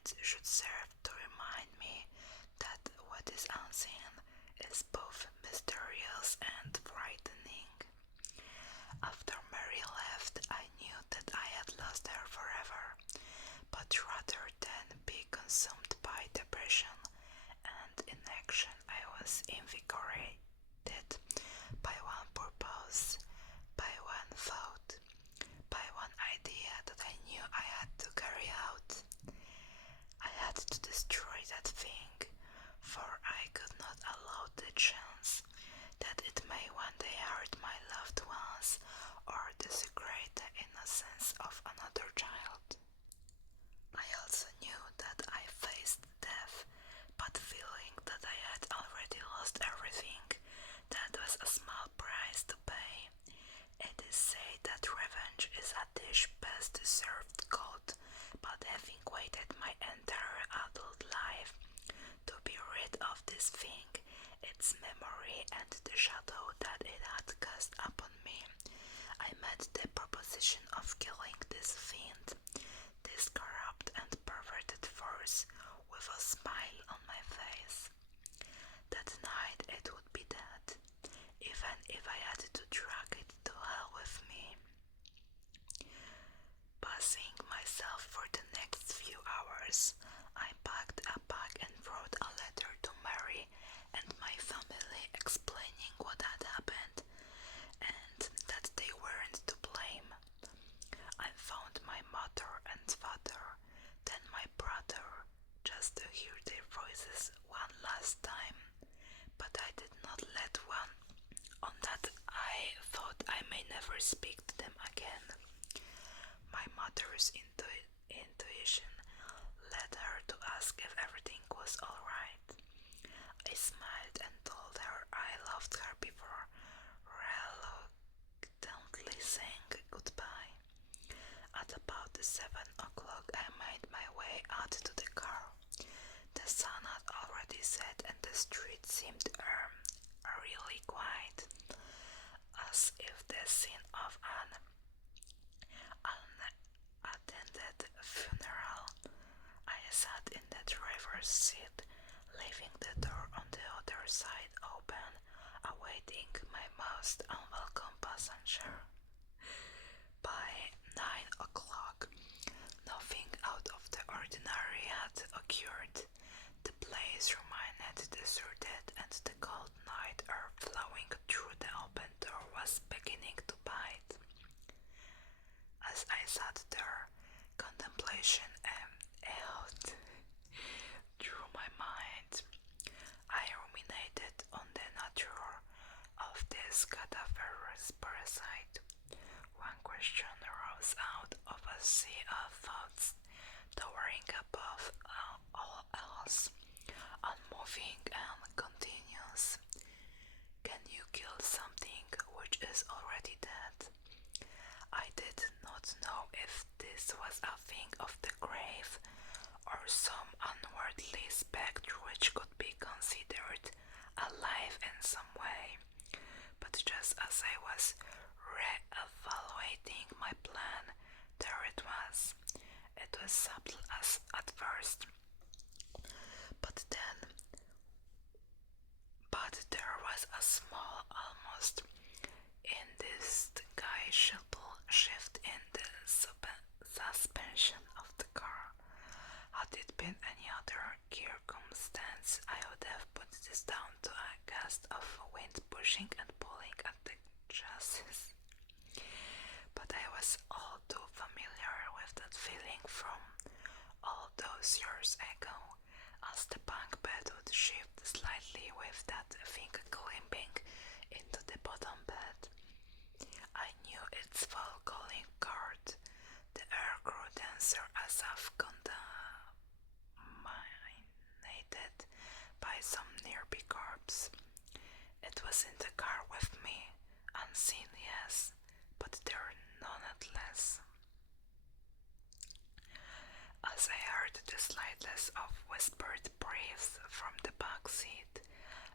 words should serve to remind me that what is unseen is both mysterious and frightening. After Mary left, I knew that I had lost her forever, but rather than be consumed by depression and inaction, I was invigorated by one purpose, by one thought, by one idea that I knew I had to carry out. I had to destroy that thing, for I could not allow the chance that it may one day hurt my loved ones or desecrate the innocence of another child. I also knew that I faced death, but feeling that I had already lost everything, that was a small price to pay. It is said that revenge is a dish best served cold, but having waited my entire adult life to be rid of this thing, its memory and the shadow that it had cast upon me, I met the proposition of killing this fiend, this corrupt and perverted force, with a smile on my face. That night it would be dead, even if I had to drag it to hell with me. Buzzing myself for the next few hours, I packed a bag and wrote a letter to Mary and my family explaining what had happened and that they weren't to blame. I found my mother and father, then my brother, just to hear their voices one last time, but I did not let on that I thought I may never speak to them again. My mother's intuition led her to ask if everything was alright. I smiled and told her I loved her before reluctantly saying goodbye. At about 7 o'clock I made my way out to the car. The sun had already set and the street seemed really quiet, as if the scene of an unattended funeral. I sat in the driver's seat, leaving the door on the other side open, awaiting my most unwelcome passenger. By 9 o'clock, nothing out of the ordinary had occurred. The place remained deserted, and the cold night air flowing through the open door was beginning to bite. As I sat there, contemplation echoed through my mind. I ruminated on the nature of this cadaverous parasite. One question rose out of a sea of thoughts, towering above all else, unmoving and continuous. Can you kill something which is already dead? I did not know if this was a thing of the grave, or some unworldly spectre which could be considered alive in some way, but just as I was re-evaluating my plan, there it was. It was subtle as at first, but there was a small, almost indistinguishable shift in the suspension of the car. Had it been any other circumstance, I would have put this down to a gust of wind pushing and pulling at the chassis. But I was all too familiar with that feeling from all those years ago, as the bunk bed would shift slightly with that thing climbing into the bottom bed. I knew its full calling card, the air crew dancer as if contaminated by some nearby corpse. It was in the car with me, unseen, yes, but there nonetheless. As I heard the slightest of whispered breaths from the back seat,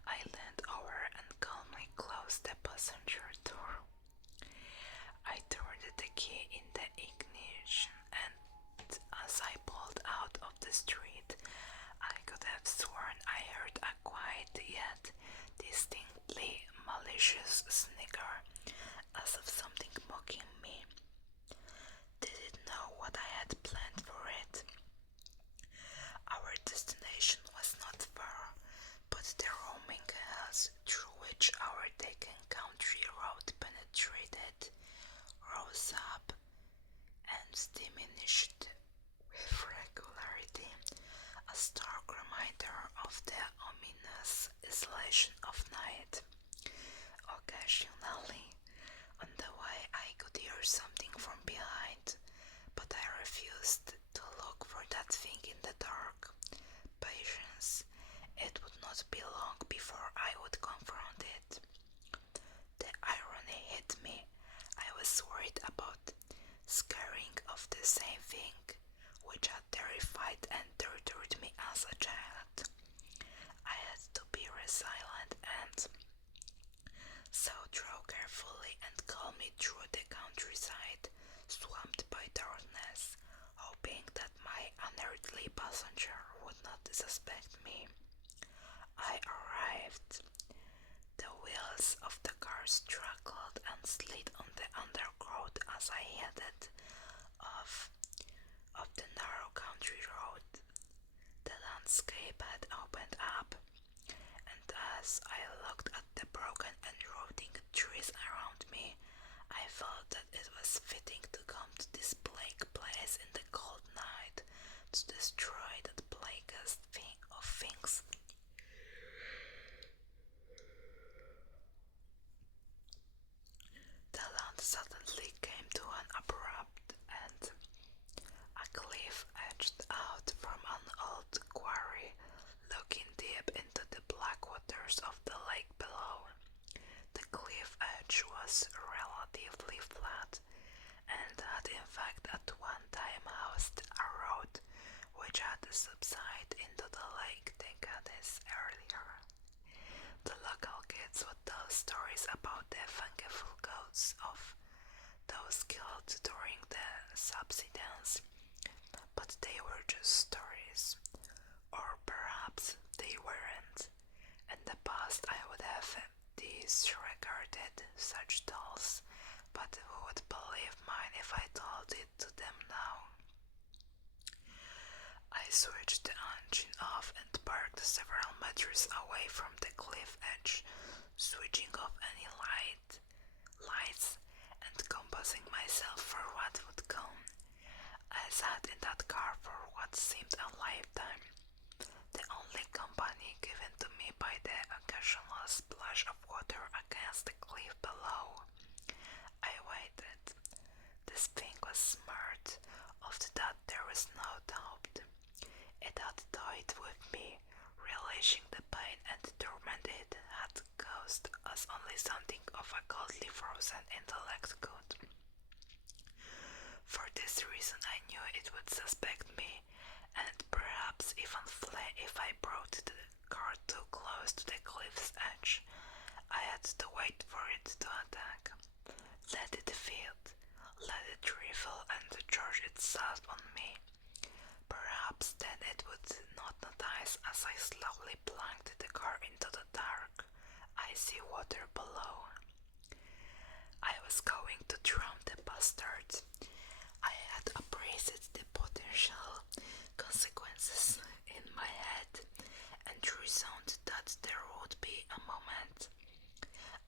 I leaned over and calmly closed the passenger door. I turned the key in the ignition, and as I pulled out of the street, distinctly malicious snicker, as of something mocking me. Didn't know what I had planned for it. Our destination was not far, but the roaming hills through which our taken country road penetrated rose up and diminished with regularity, a stark reminder of the ominous isolation of night. Occasionally, on the way, I could hear something from behind, but I refused to look for that thing in the dark. Patience, it would not be long before I would confront it. The irony hit me. I was worried about scaring of the same thing which had terrified and tortured me as a child. I had to be resilient and so drove carefully and calmly through the countryside, swamped by darkness, hoping that my unearthly passenger would not suspect me. I arrived. The wheels of the car struggled and slid on the undergrowth as I headed off the narrow country road. The landscape had opened up, and as I looked at the broken and rotting trees around me, I felt that it was fitting to come to this bleak place in the cold night to destroy that bleakest thing of things. The land suddenly came to an abrupt end. A cliff edged out from an old quarry, looking deep into the black waters of the lake below. The cliff edge was relatively flat, and had in fact at one time housed a road which had subsided into the lake decades earlier. The local kids would tell stories about the fangeful goats of those killed during the subsidence, but they were just stories, or perhaps they weren't. In the past I would have disregarded such tales, but who would believe mine if I told it to them now? I switched the engine off and parked several meters away from the cliff edge, switching off any lights and composing myself for what would come. I sat in that car for what seemed a lifetime, the only company given to me by the occasional splash of water against the cliff below. I waited. This thing was smart, of that there was no doubt. It had toyed with me, relishing the pain and torment it had caused as only something of a coldly frozen intellect could. For this reason I knew it would suspect me, and perhaps even flee if I brought the car too close to the cliff's edge. I had to wait for it to attack. Let it feed, let it refill and charge itself on me. Perhaps then it would not notice as I slowly plunged the car into the dark, icy water below. I was going to drown the bastard. I had appraised the potential consequences in my head and reasoned that there would be a moment,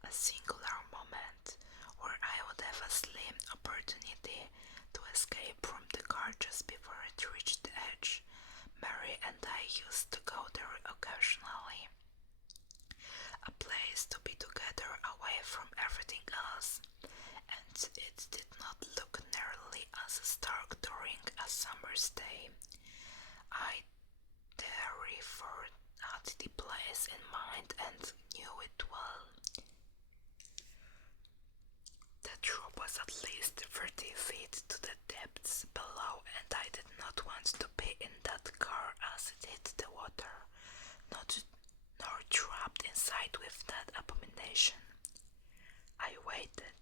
a singular moment, where I would have a slim opportunity to escape from the car just before it reached the edge. Mary and I used to go there occasionally, a place to be together away from everything else, and it did not look nearly as stark during a summer's day. I therefore had the place in mind and knew it well. The drop was at least 30 feet to the depths below, and I did not want to be in that car as it hit the water, nor trapped inside with that abomination. I waited.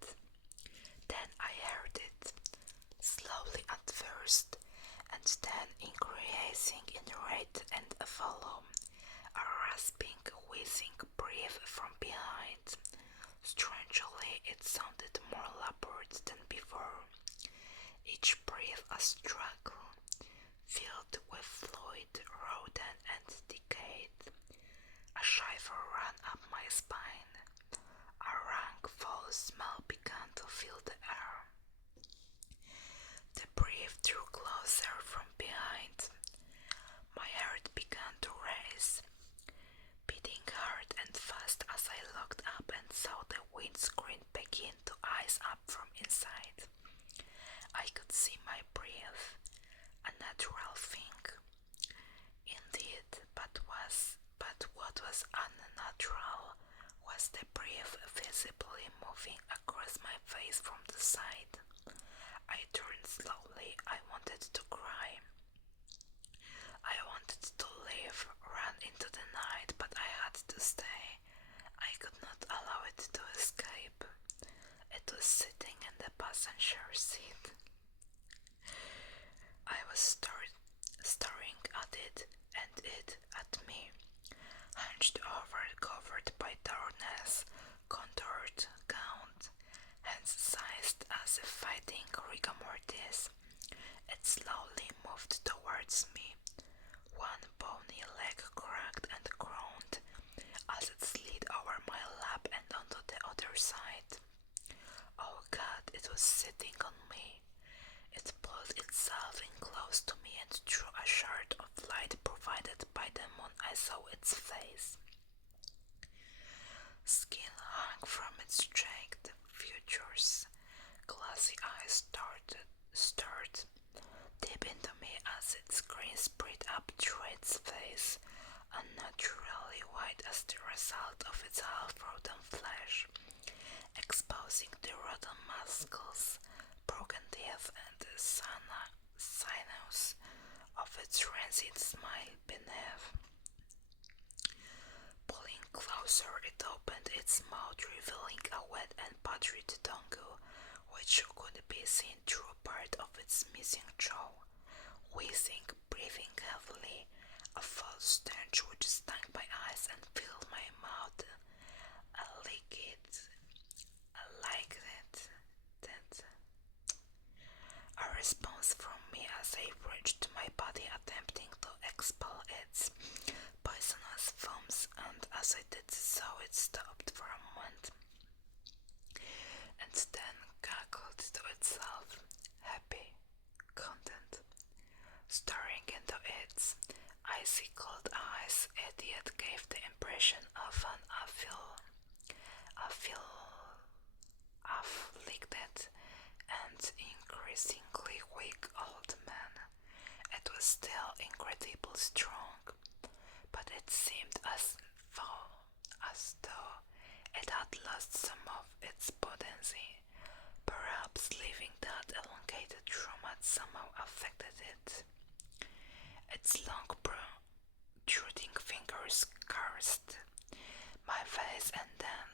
Then I heard it, slowly at first, and then increasing in rate and volume, a rasping, wheezing breath from sounded more elaborate than before, each breath a struggle, filled with fluid, rodent and decayed. A shiver ran up my spine. A rank foul smell began to fill the air. The breath drew closer from behind. My heart began to race, beating hard and fast as I looked up and saw the windscreen begin to ice up from inside. I could see my breath, a natural thing, indeed, but what was unnatural was the breath visibly moving across my face from the side. I turned slowly. I wanted to cry. I wanted to leave, run into the night, but I had to stay. I could not allow it to escape. It was sitting in the passenger seat. I was staring at it and it at me, hunched over, covered by darkness, contoured, gaunt, hands sized as if fighting rigor mortis. It slowly moved towards me. One bony leg cracked and groaned as it slid over my lap and onto the other side. Oh God, it was sitting on me. It pulled itself in close to me and through a shard of light provided by the moon I saw its face. Skin hung from its cheeked features. Glassy eyes stared deep into me as its grin spread up through its face, unnaturally white as the result of its half-rotten flesh, exposing the rotten muscles, broken teeth and the sinews of its rancid smile beneath. Pulling closer, it opened its mouth, revealing a wet and putrid tongue, which could be seen through part of its missing jaw. Wheezing, breathing heavily, a foul stench which stung my eyes and filled my mouth. I like it. A response from me as I reached my body, attempting to expel its poisonous fumes, and as I did so, it stopped for a moment and then cackled to itself, happy, content. Staring into its icy cold eyes, it yet gave the impression of an afflicted and increasingly weak old man. It was still incredibly strong, but it seemed as though it had lost some of its potency. Perhaps leaving that elongated room had somehow affected it. Its long protruding fingers cursed my face, and then,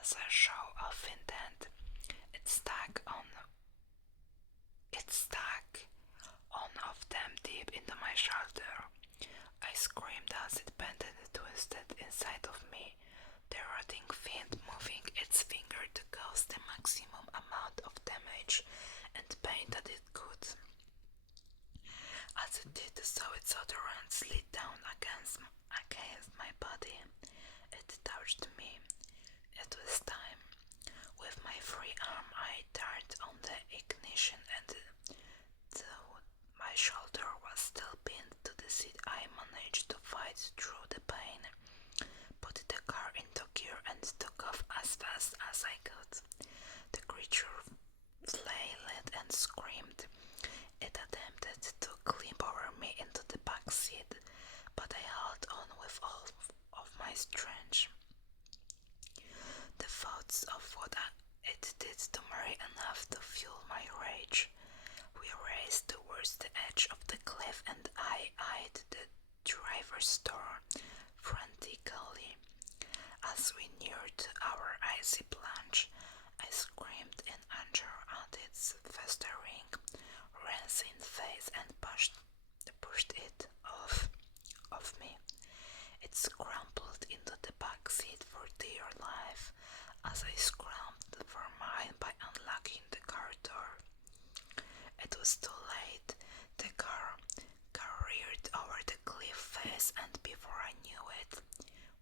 as a show of intent, it stuck one of them deep into my shoulder. I screamed as it bent and twisted inside of me, the rotting fiend moving its finger to cause the maximum amount of damage and pain that it could. As it did so, its other hand slid down against my body. It touched me. It was time. With my free arm, I darted on the ignition, and though my shoulder was still pinned to the seat, I managed to fight through the pain, put the car into gear, and took off as fast as I could. The creature flailed and screamed. It attempted to climb over me into the back seat, but I held on with all of my strength. The thoughts of what it did to Mary enough to fuel my rage. We raced towards the edge of the cliff, and I eyed the driver's door frantically. As we neared our icy plunge, I screamed in anger at its festering, rancid face and pushed it off of me. It scrambled into the back seat for dear life as I scrambled for my it was too late. The car careered over the cliff face, and before I knew it,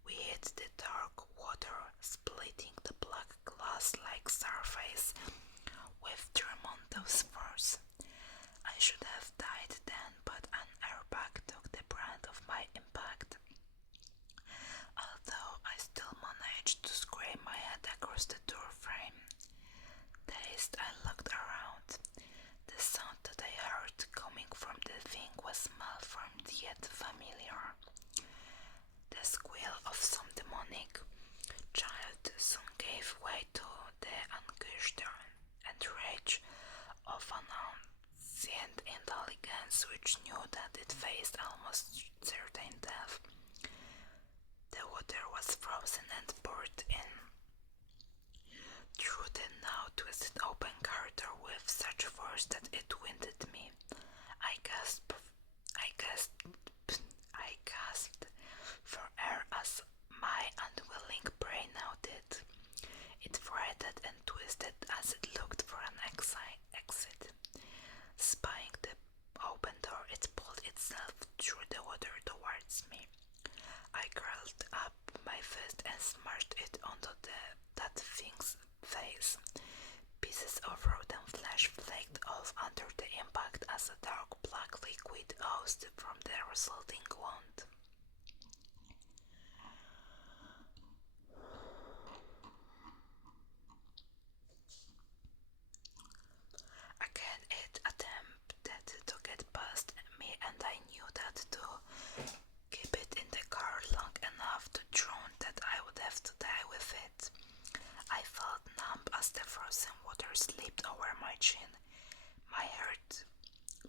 we hit the dark water, splitting the black glass-like surface with tremendous force. I should have died then, but an airbag took the brunt of my impact. Although I still managed to scrape my head across the door frame. Dazed, I looked around. The sound that I heard coming from the thing was malformed yet familiar. The squeal of some demonic child soon gave way to the angst and rage of an ancient intelligence which knew that it faced almost certain death. The water was frozen and poured in through the now twisted open corridor with such force that it winded me. I gasped for air as my unwilling brain now did. It fretted and twisted as it looked for an exit. Spying the open door, it pulled itself through the water towards me. I curled up my fist and smashed it onto that thing's face. Pieces of rotten flesh flaked off under the impact as a dark black liquid oozed from the resulting wound. Again it attempted to get past me, and I knew that to keep it in the car long enough to drown that I would have to die with it. I felt numb as the frozen water slipped over my chin.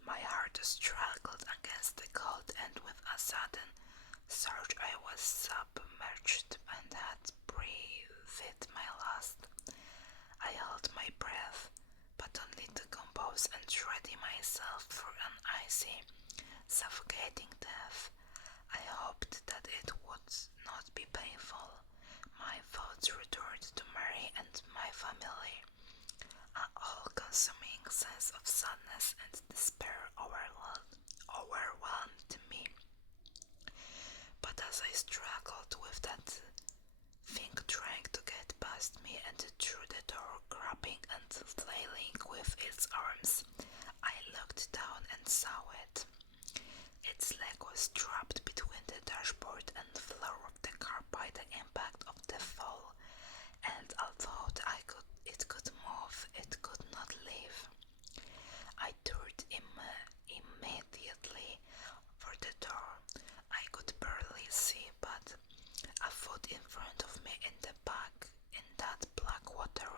My heart struggled against the cold, and with a sudden surge I was submerged and had breathed my last. I held my breath, but only to compose and ready myself for an icy, suffocating death. I hoped that it would not be painful. My thoughts returned to Mary and my family. An all-consuming sense of sadness and despair overwhelmed me. But as I struggled with that thing trying to get past me and through the door, grabbing and flailing with its arms, I looked down and saw it. Its leg was trapped between the dashboard and the floor of the car by the impact of the fall, and although it could move, it could not live. I turned immediately for the door. I could barely see, but a foot in front of me in that black water,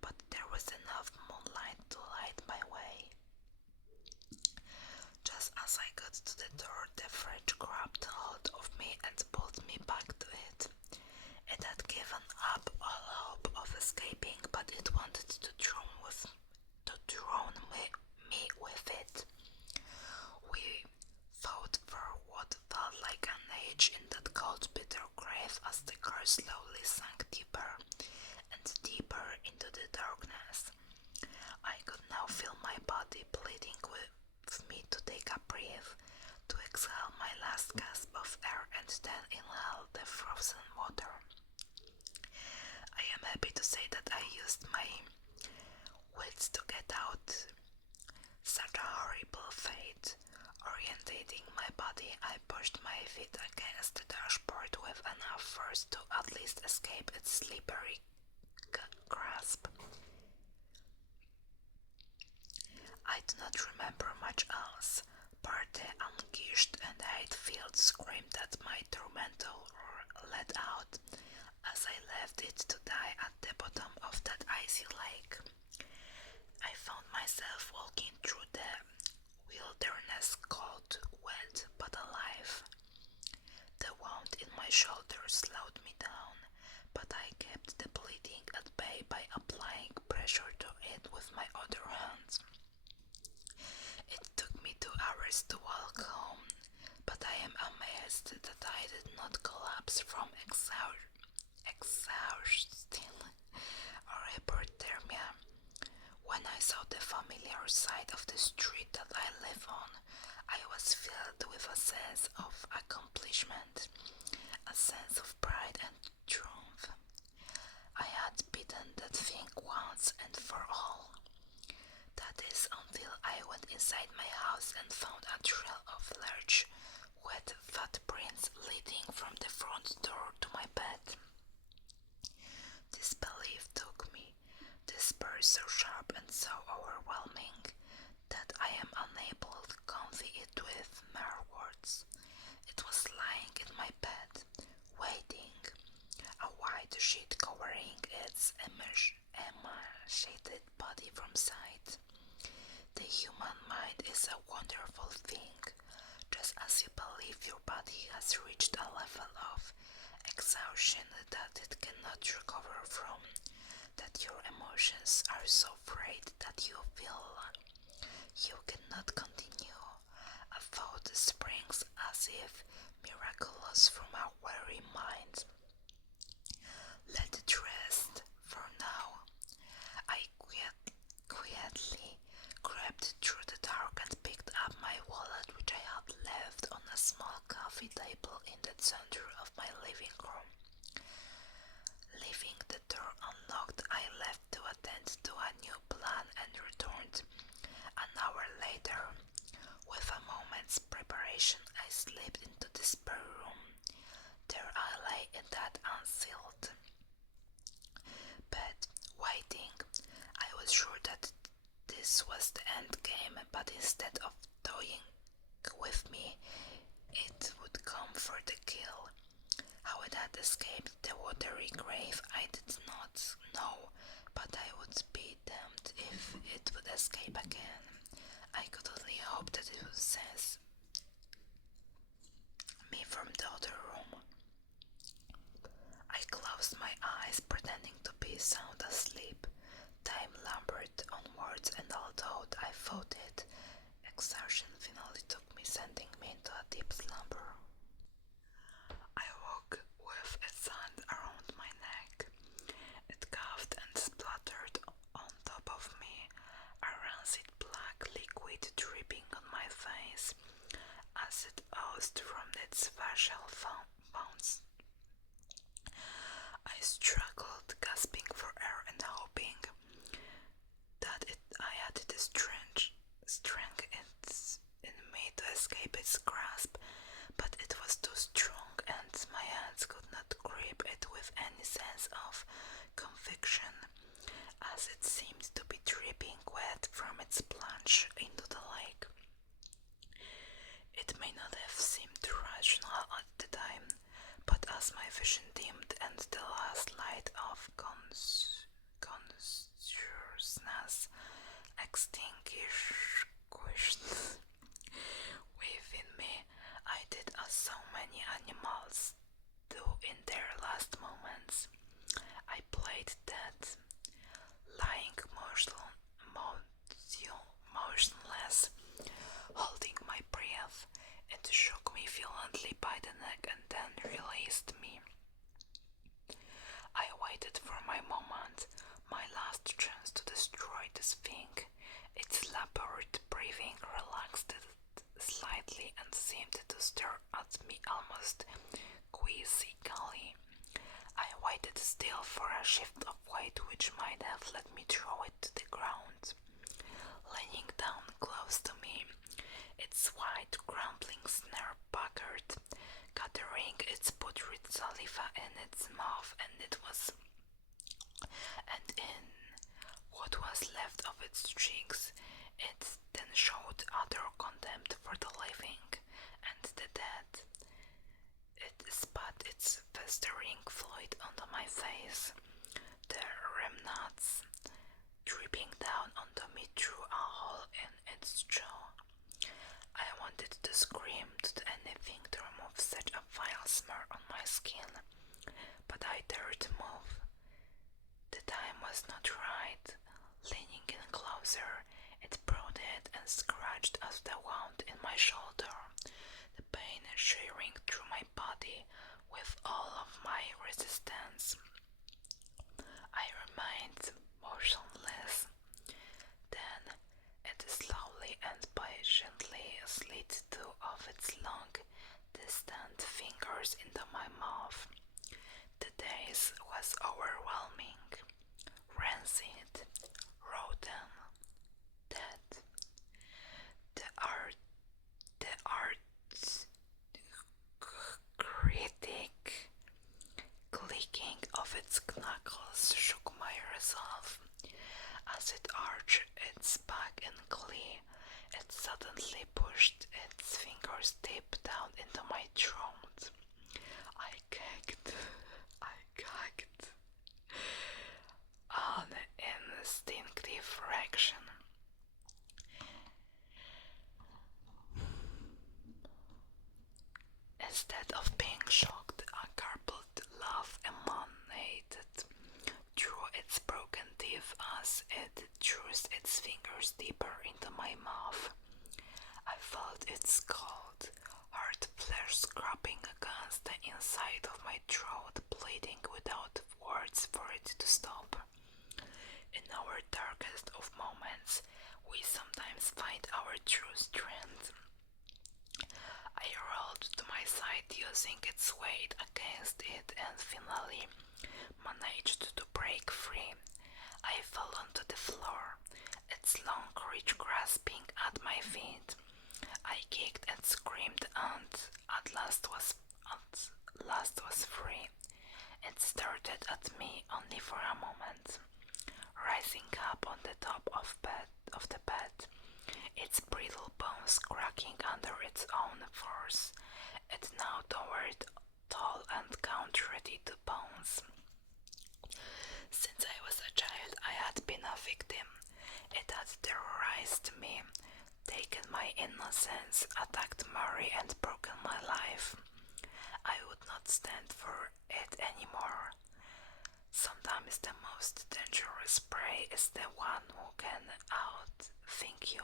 but there was enough moonlight to light my way. Just as I got to the door, the fridge grabbed hold of me and pulled me back to it. It had given up all hope of escaping, but it wanted to drown me with it. We fought for what felt like an age in that cold, bitter grave as the car slowly sank deeper and deeper into the darkness. I could now feel my body pleading with me to take a breath, to exhale my last gasp of air and then inhale the frozen water. I am happy to say that I used my wits to get out. Such a horrible fate. Orientating my body, I pushed my feet against the dashboard with enough force to at least escape its slippery grasp. I do not remember much else. Part the anguished and hate-filled scream that my tormentor let out as I left it to die at the bottom of that icy lake. I found myself walking through the wilderness, cold, wet, but alive. The wound in my shoulder slowed me down, but I kept the bleeding at bay by applying pressure to it with my other hand. It took me 2 hours to walk home, but I am amazed that I did not collapse from exhaustion or hypothermia When I saw the familiar side of the street that I live on, I was filled with a sense of accomplishment, a sense of pride and triumph. I had beaten that thing once and for all. That is until I went inside my house and found a trail of large, wet footprints leading from the front door to my bed. This belief took me, this spur so sharp and so overwhelming that I am unable to convey it with mere words. It was lying in my bed, waiting, a white sheet covering its emaciated body from sight. The human mind is a wonderful thing. Just as you believe your body has reached a level of exhaustion that it cannot recover from, that your emotions are so frayed that you feel you cannot continue. A thought springs as if miraculous from a weary mind. Let it rest for now. I quietly crept through the dark and picked up my wallet, which I had left on a small coffee table in the center of my living room. Leaving the door unlocked, I left to attend to a new plan and returned an hour later. With a moment's preparation, I slipped into the spare room. There I lay in that unsealed bed, waiting. I was sure that this was the end game, but instead of toying with me, it would come for the kill. How it had escaped the watery grave I did not know, but I would be damned if it would escape again. I could only hope that it would sense me from the other room. I closed my eyes, pretending to be sound asleep. Time lumbered onwards, and although I fought it, exhaustion finally took me, sending me into a deep slumber. I woke with a sand around my neck. It coughed and spluttered on top of me, a rancid black liquid dripping on my face as it oozed from its facial founts. I struggled, gasping for air and hoping that I had the strength in me to escape its grasp, but it was too strong and my hands could not grip it with any sense of conviction, as it seemed to be dripping wet from its plunge into the lake. It may not have seemed rational at the time, but as my vision dimmed and the last light of consciousness extinguished within me, I did as so many animals do in their last moments. I played dead, lying motionless, holding my breath. It shook me violently by the neck and then released me. I waited for my moment, my last chance to destroy this thing. Its labored breathing relaxed slightly and seemed to stare at me almost quizzically. I waited still for a shift of weight which might have let me throw it to the ground. Leaning down close to me, its white crumbling snare puckered, gathering its putrid saliva in its mouth, and in what was left of its cheeks, it then showed utter contempt for the living and the dead. It spat its festering fluid onto my face, the remnants dripping down onto me through a hole in its jaw. I wanted to scream, to do anything to remove such a vile smear on my skin, but I dared move. The time was not right. Leaning in closer, it prodded and scratched at the wound in my shoulder, the pain shearing through my body with all of my resistance. I remained motionless, into my throat. I gagged. An instinctive reaction. Instead of being shocked, a garbled laugh emanated through its broken teeth as it thrust its fingers deeper into my mouth. I felt its cold, hard flesh scraping against the inside of my throat, bleeding without words for it to stop. In our darkest of moments, we sometimes find our true strength. I rolled to my side using its weight against it and finally managed to break free. I fell onto the floor, its long reach grasping at my feet. I kicked and screamed and at last was free. It stared at me only for a moment. Rising up on the top of the bed, its brittle bones cracking under its own force, it now towered tall and counter-ready to pounce. Since I was a child, I had been a victim. It had terrorized me, taken my innocence, attacked Mary, and broken my life. I would not stand for it anymore. Sometimes the most dangerous prey is the one who can outthink you,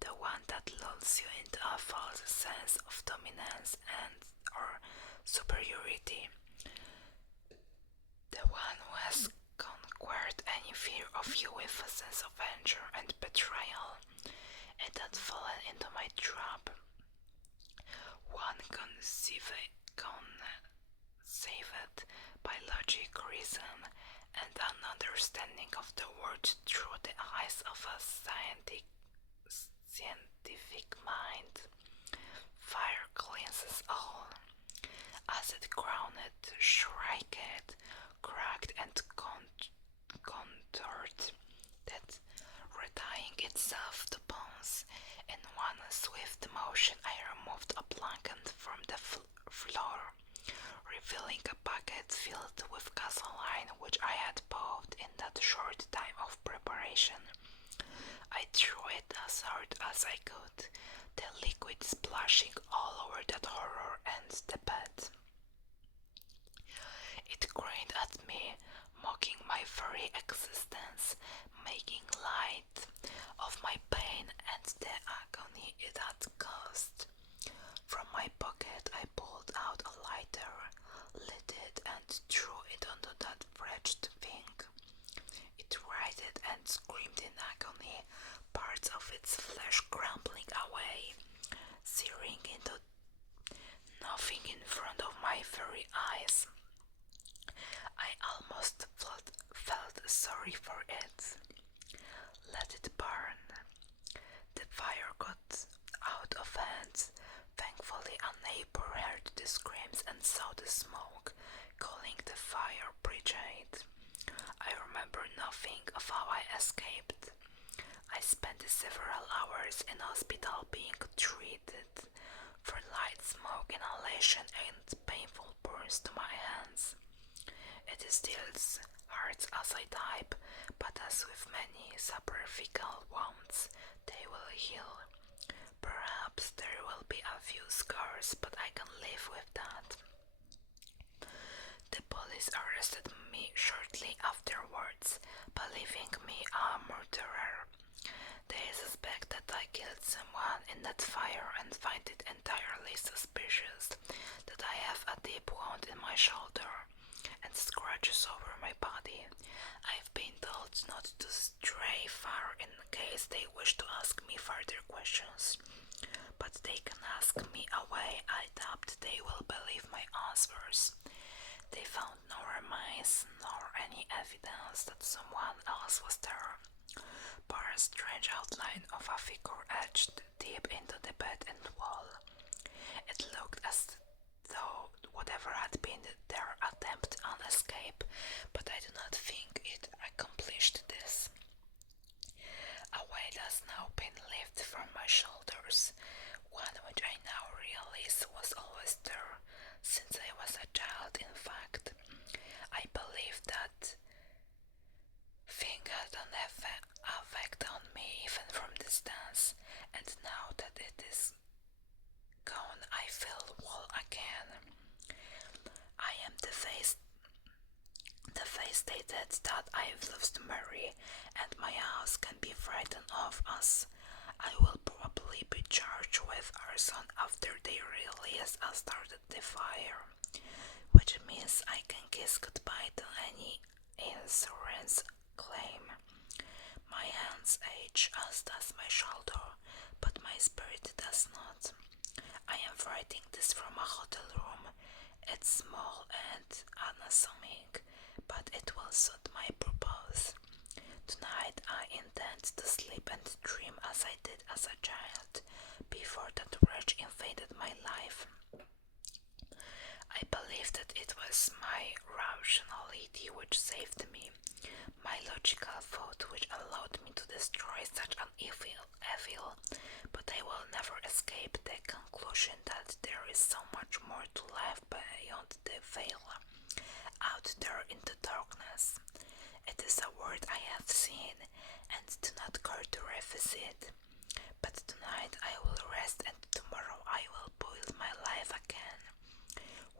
the one that lulls you into a false sense of dominance and or superiority, the one who has conquered any fear of you with a sense of anger and betrayal. It had fallen into my trap. One conceived by logic, reason, and an understanding of the world through the eyes of a scientific mind. Fire cleanses all. As it groaned, shrieked, cracked, and contorted, that retying itself to bones. In one swift motion, I removed a blanket from the floor, revealing a bucket filled with gasoline which I had bought in that short time of preparation. I threw it as hard as I could, the liquid splashing all over that horror and the bed. It grinned at me, mocking my very existence, making light of my pain and the agony it had caused. From my pocket I pulled out a lighter, lit it, and threw it onto that wretched thing. It writhed and screamed in agony, parts of its flesh crumbling away, searing into nothing in front of my very eyes. I almost felt sorry for it. Let it burn. The fire got out of hand. Thankfully, a neighbor heard the screams and saw the smoke, calling the fire brigade. I remember nothing of how I escaped. I spent several hours in hospital being treated for light smoke inhalation and painful burns to my hands. It still hurts as I type, but as with many superficial wounds, they will heal. Perhaps there will be a few scars, but I can live with that. The police arrested me shortly afterwards, believing me a murderer. They suspect that I killed someone in that fire and find it entirely suspicious that I have a deep wound in my shoulder and scratches over my body. I've been told not to stray far in case they wish to ask me further questions, but they can ask me away. I doubt they will believe my answers. They found no remains nor any evidence that someone else was there, but a strange outline of a figure etched deep into the bed and wall. It looked as though whatever had been their attempt an escape, but I do not think it accomplished this. A weight has now been lifted from my shoulders, one which I now really stated that I've lost Mary and my house can be frightened of us. I will probably be charged with arson after they release and started the fire, which means I can kiss goodbye to any insurance claim. My hands age as does my shoulder, but my spirit does not. I am writing this from a hotel room. It's small and unassuming, but it will suit my purpose. Tonight I intend to sleep and dream as I did as a child, before that rage invaded my life. I believe that it was my rationality which saved me, my logical thought which allowed me to destroy such an evil, but I will never escape the conclusion that there is so much more to life beyond the veil, out there in the darkness. It is a world I have seen and do not care to revisit, but tonight I will rest and tomorrow I will build my life again,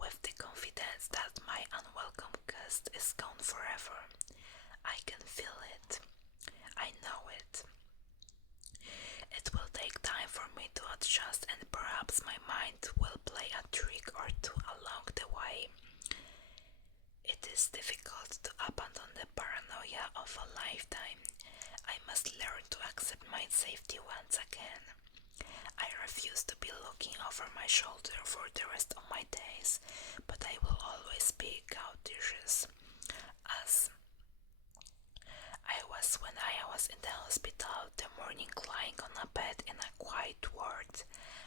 with the confidence that my unwelcome guest is gone forever. I can feel it. I know it. It will take time for me to adjust and perhaps my mind will play a trick or two along the way. It is difficult to abandon the paranoia of a lifetime. I must learn to accept my safety once again. I refuse to be looking over my shoulder for the rest of my days, but I will always be cautious, as I was when I was in the hospital the morning lying on a bed in a quiet ward.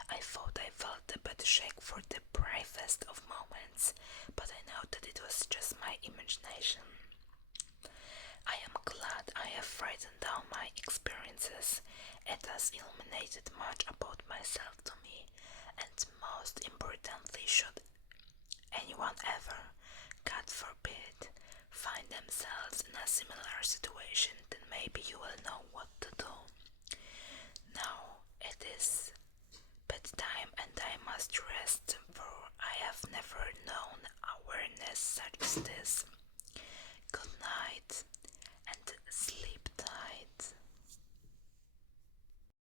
I thought I felt the bed shake for the bravest of moments, but I know that it was just my imagination. I am glad I have written down my experiences. It has illuminated much about myself to me, and most importantly, should anyone ever, God forbid, find themselves in a similar situation, then maybe you will know what to do. Now it is bedtime and I must rest, for I have never known awareness such as this.